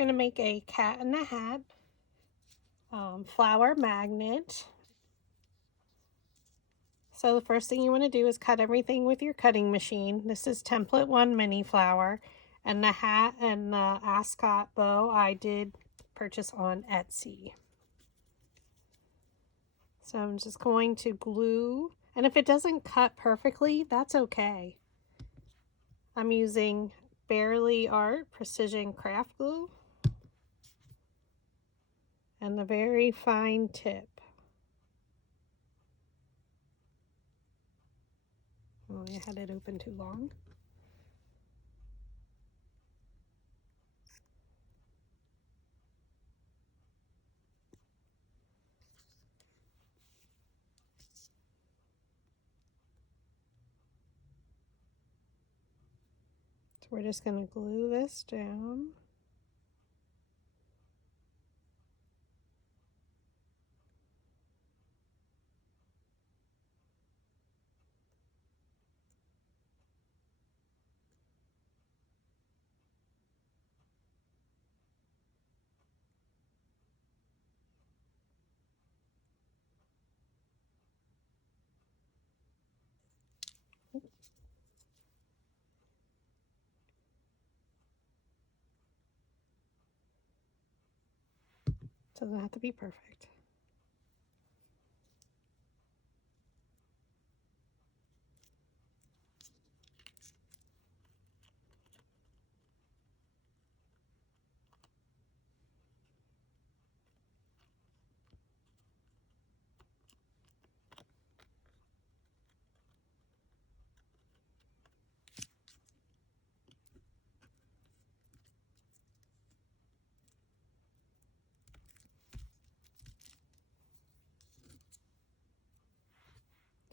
Going to make a cat in the hat flower magnet. So the first thing you want to do is cut everything with your cutting machine. This is Template 1 mini flower, and the hat and the ascot bow I did purchase on Etsy. So I'm just going to glue, and if it doesn't cut perfectly, that's okay. I'm using Bearly Art Precision Craft Glue and the very fine tip. Oh, I had it open too long. So we're just going to glue this down. Doesn't have to be perfect.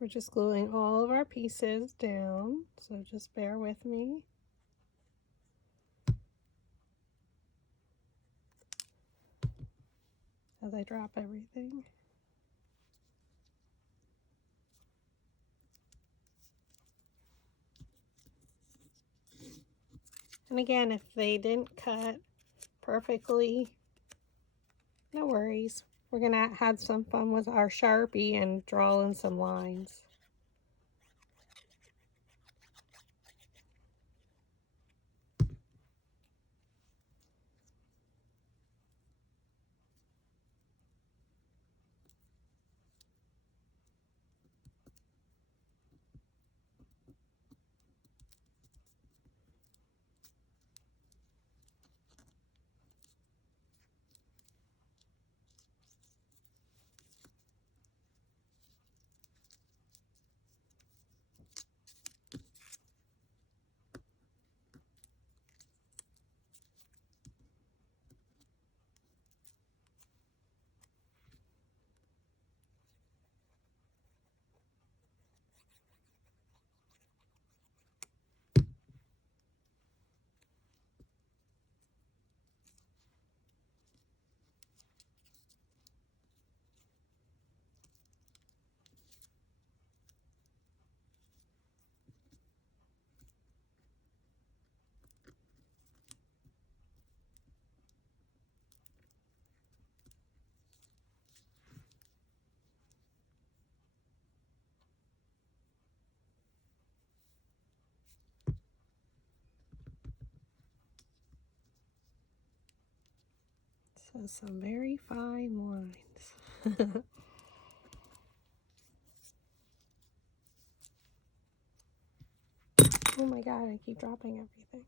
We're just gluing all of our pieces down, so just bear with me. As I drop everything. And again, if they didn't cut perfectly, no worries. We're gonna have some fun with our Sharpie and draw in some lines. So some very fine lines. Oh my god, I keep dropping everything.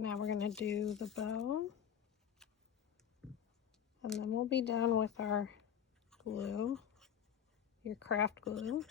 Now we're going to do the bow, and then we'll be done with our glue, your craft glue.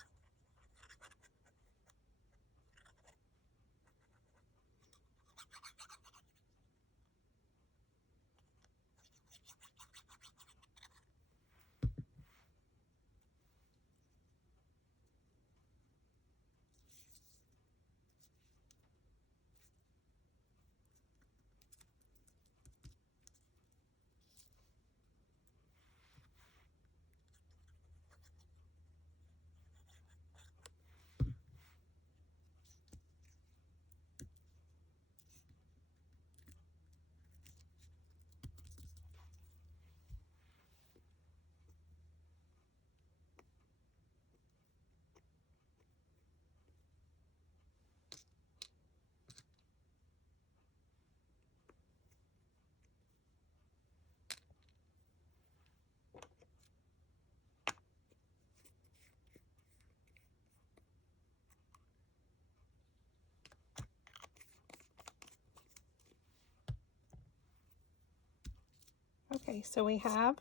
Okay, so we have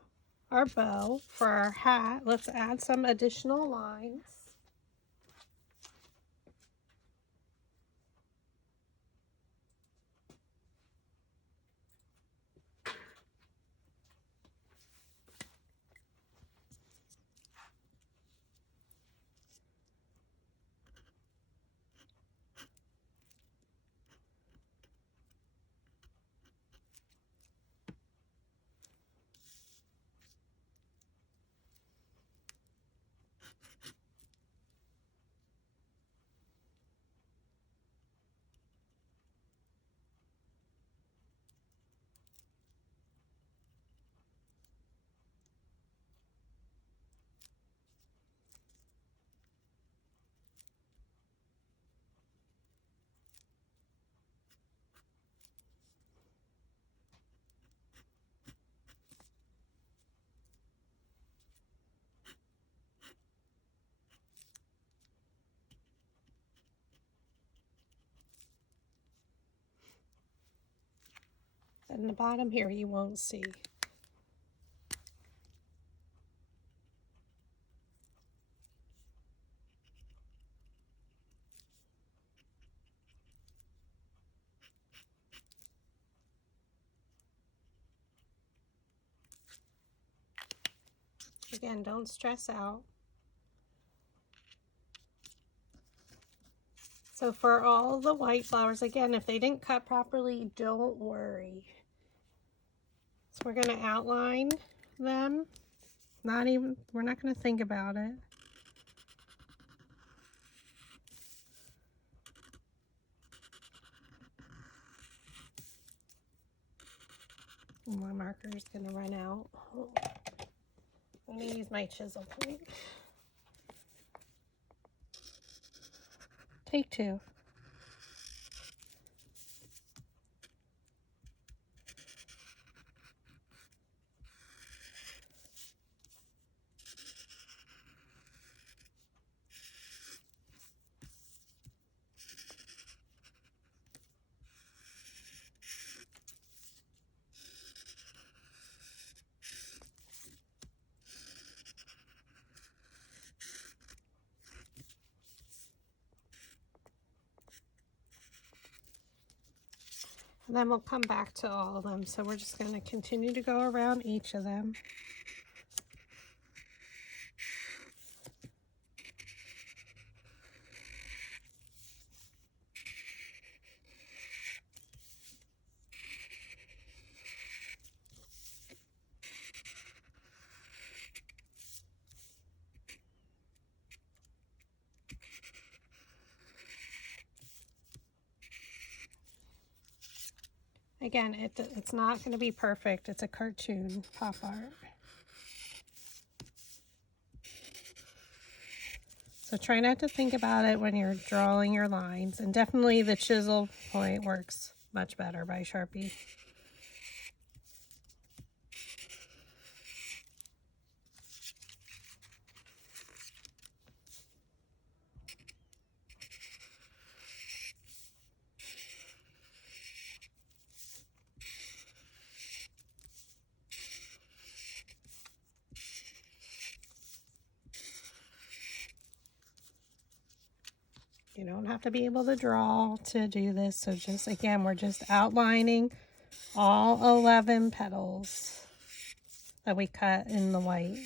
our bow. For our hat, let's add some additional lines. And the bottom here you won't see. Again, don't stress out. So for all the white flowers, again, if they didn't cut properly, don't worry. So we're going to outline them. We're not going to think about it. My marker is going to run out. I'm going to use my chisel point. Take two. And then we'll come back to all of them. So we're just going to continue to go around each of them. Again, it's not going to be perfect. It's a cartoon pop art. So try not to think about it when you're drawing your lines. And definitely the chisel point works much better by Sharpie. You don't have to be able to draw to do this. So just, again, we're just outlining all 11 petals that we cut in the white.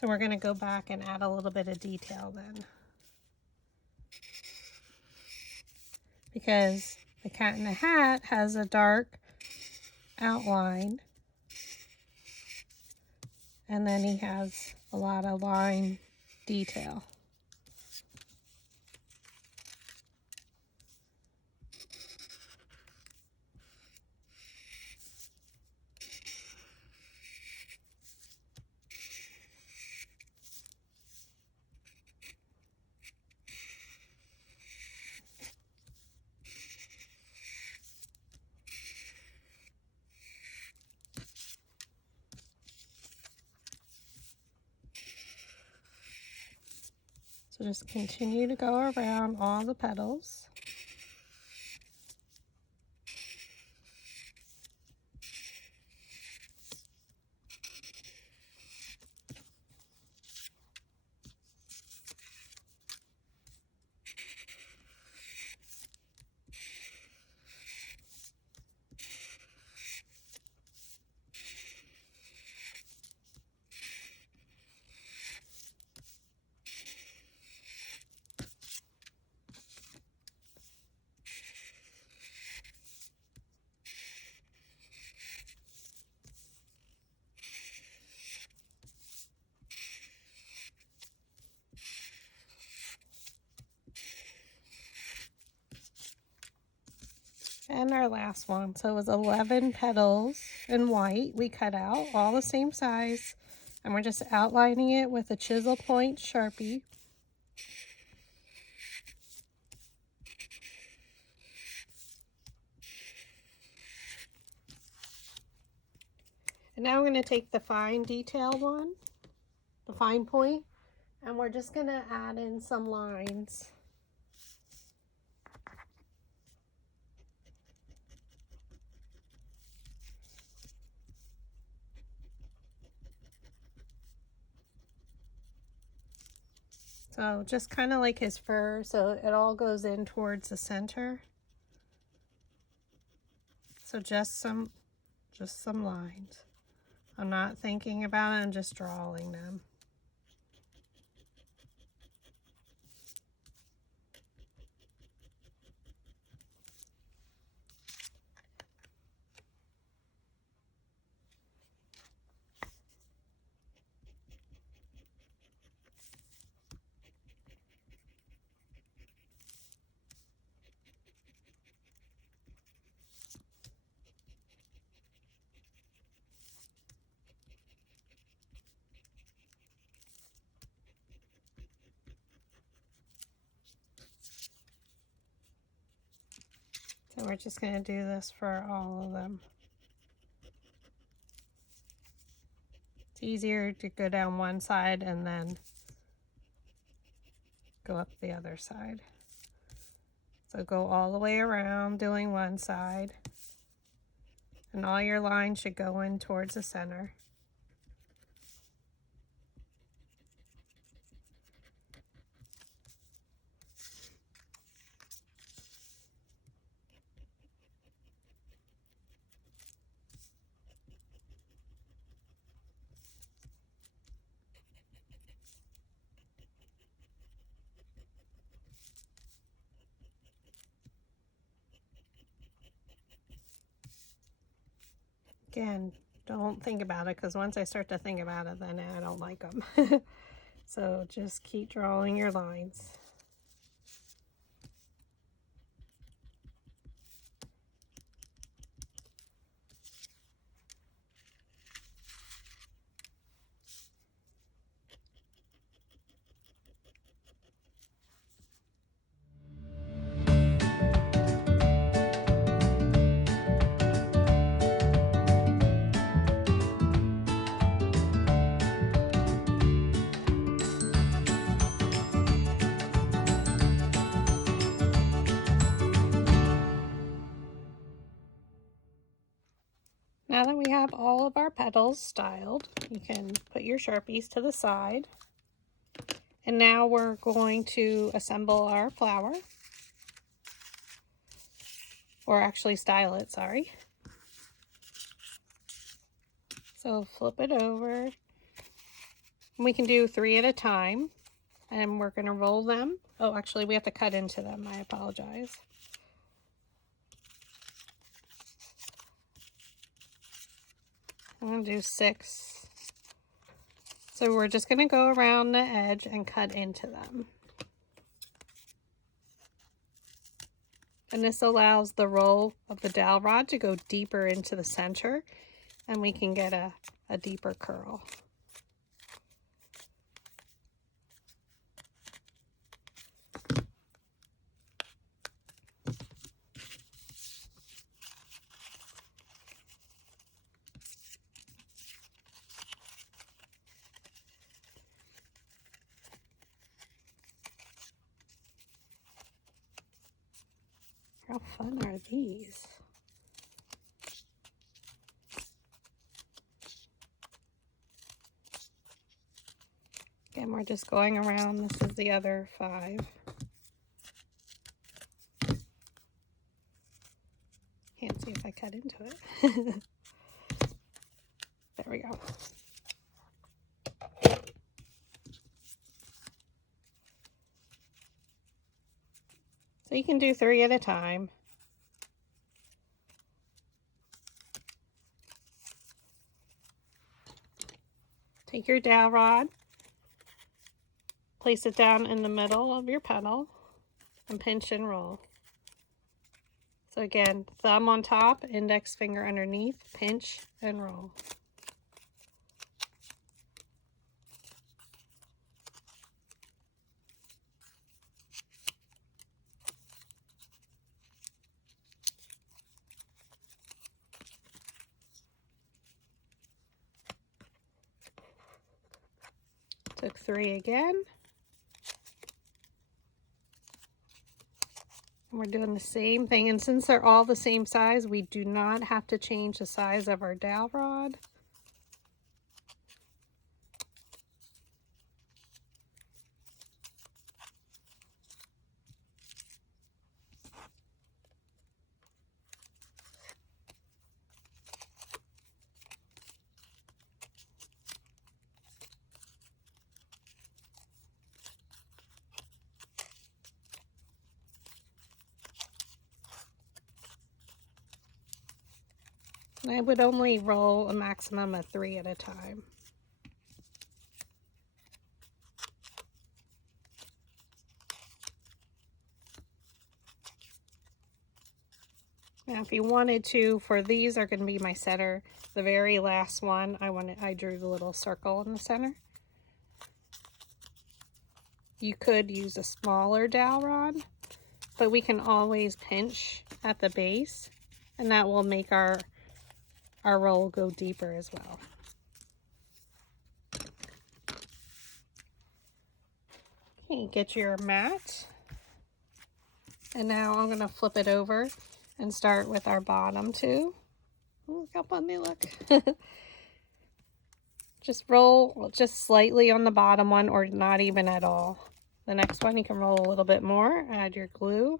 So we're going to go back and add a little bit of detail then. Because the Cat in the Hat has a dark outline. And then he has a lot of line detail. So just continue to go around all the petals. And our last one. So it was 11 petals in white we cut out, all the same size. And we're just outlining it with a chisel point Sharpie. And now we're going to take the fine detail one, the fine point, and we're just going to add in some lines. So just kind of like his fur, so it all goes in towards the center. So just some lines. I'm not thinking about it, I'm just drawing them. So we're just going to do this for all of them. It's easier to go down one side and then go up the other side. So go all the way around doing one side. And all your lines should go in towards the center. Again, don't think about it, because once I start to think about it, then I don't like them. So just keep drawing your lines. Now that we have all of our petals styled, you can put your Sharpies to the side. And now we're going to assemble our flower. Or actually style it, sorry. So flip it over. We can do 3 at a time. And we're going to roll them. Oh, actually we have to cut into them. I apologize. I'm going to do 6. So we're just going to go around the edge and cut into them. And this allows the roll of the dowel rod to go deeper into the center, and we can get a deeper curl. How fun are these? Again, we're just going around. This is the other 5. Can't see if I cut into it. There we go. So you can do 3 at a time. Take your dowel rod, place it down in the middle of your petal, and pinch and roll. So again, thumb on top, index finger underneath, pinch and roll. Took 3 again. And we're doing the same thing. And since they're all the same size, we do not have to change the size of our dowel rod. And I would only roll a maximum of 3 at a time. Now if you wanted to, for these are going to be my center, the very last one, I drew the little circle in the center. You could use a smaller dowel rod, but we can always pinch at the base, and that will make our roll go deeper as well. Okay, get your mat. And now I'm going to flip it over and start with our bottom two. Ooh, look how fun they look. Just roll just slightly on the bottom one, or not even at all. The next one you can roll a little bit more, add your glue.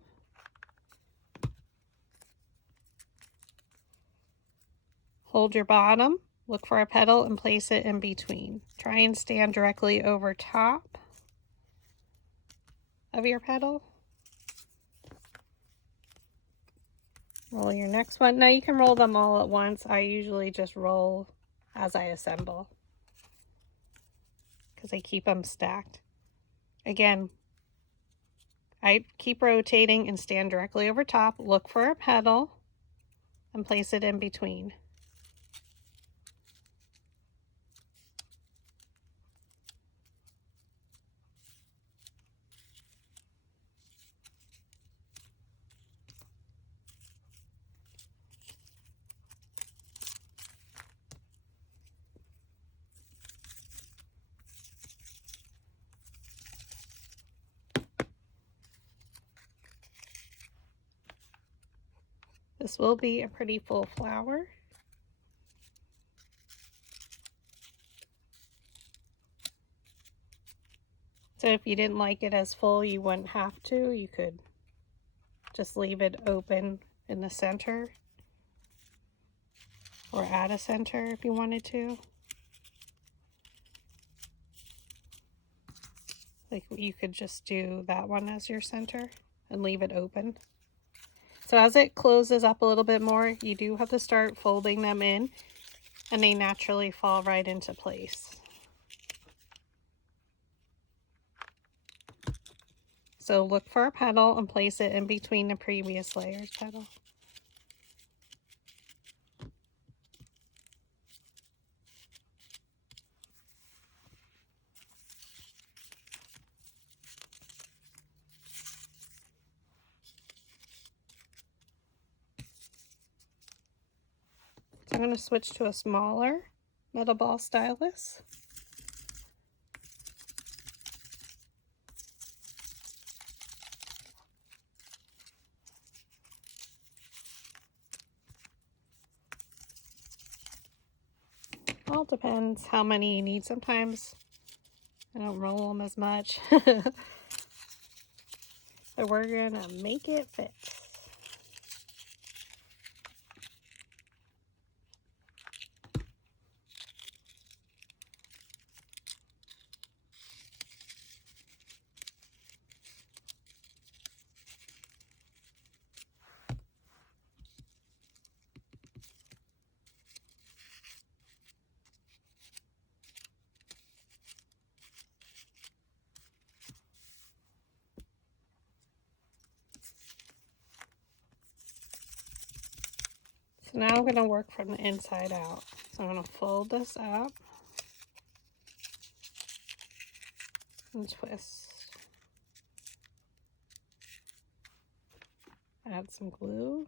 Hold your bottom, look for a petal and place it in between. Try and stand directly over top of your petal. Roll your next one. Now you can roll them all at once. I usually just roll as I assemble because I keep them stacked. Again, I keep rotating and stand directly over top. Look for a petal and place it in between. This will be a pretty full flower. So if you didn't like it as full, you wouldn't have to. You could just leave it open in the center, or add a center if you wanted to. Like you could just do that one as your center and leave it open. So as it closes up a little bit more, you do have to start folding them in, and they naturally fall right into place. So look for a petal and place it in between the previous layer's petal. So I'm going to switch to a smaller metal ball stylus. All depends how many you need. Sometimes I don't roll them as much. But we're gonna make it fit. So now I'm going to work from the inside out. So I'm going to fold this up and twist. Add some glue.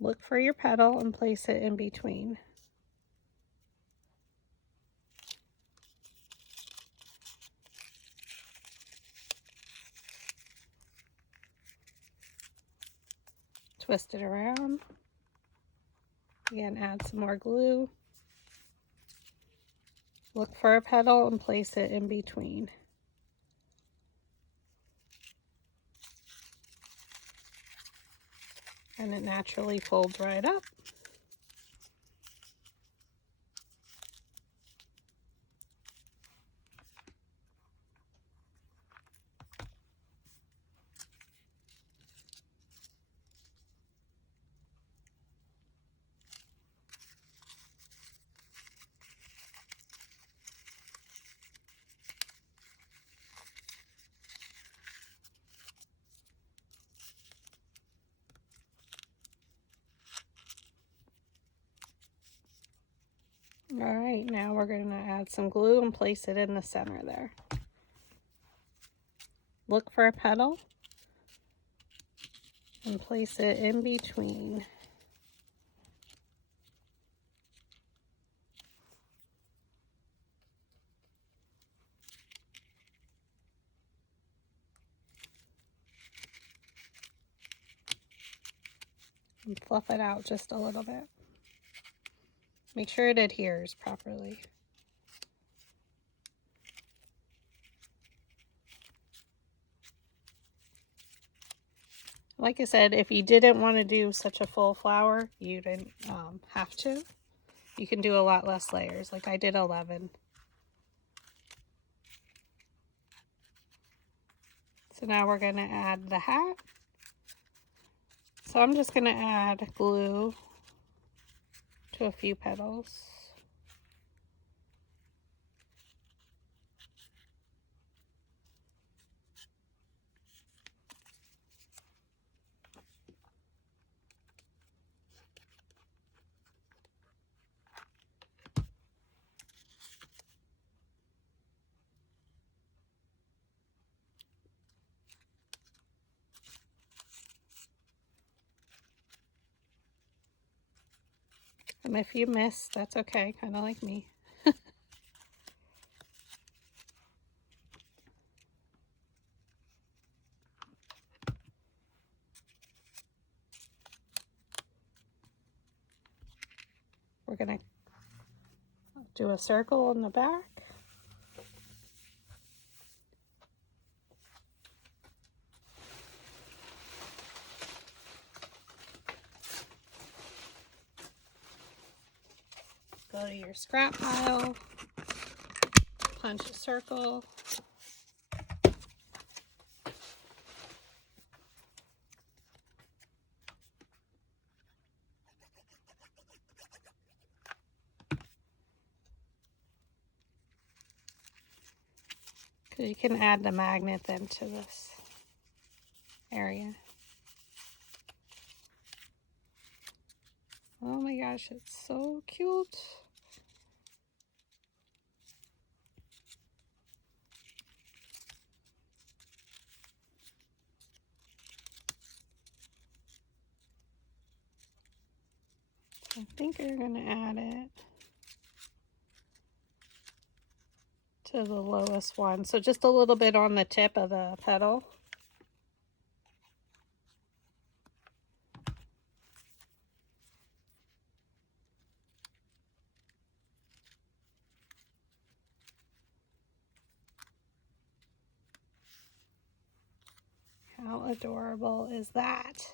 Look for your petal and place it in between. Twist it around. Again, add some more glue. Look for a petal and place it in between. And it naturally folds right up. All right, now we're going to add some glue and place it in the center there. Look for a petal and place it in between. And fluff it out just a little bit. Make sure it adheres properly. Like I said, if you didn't want to do such a full flower, you didn't have to. You can do a lot less layers, like I did 11. So now we're going to add the hat. So I'm just going to add glue to a few petals. And if you miss, that's okay, kind of like me. We're going to do a circle in the back. Go to your scrap pile, punch a circle. You can add the magnet then to this area. Oh my gosh, it's so cute. I think we're going to add it to the lowest one. So just a little bit on the tip of the petal. How adorable is that?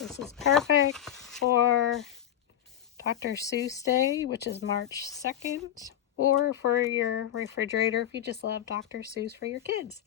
This is perfect for Dr. Seuss Day, which is March 2nd, or for your refrigerator if you just love Dr. Seuss for your kids.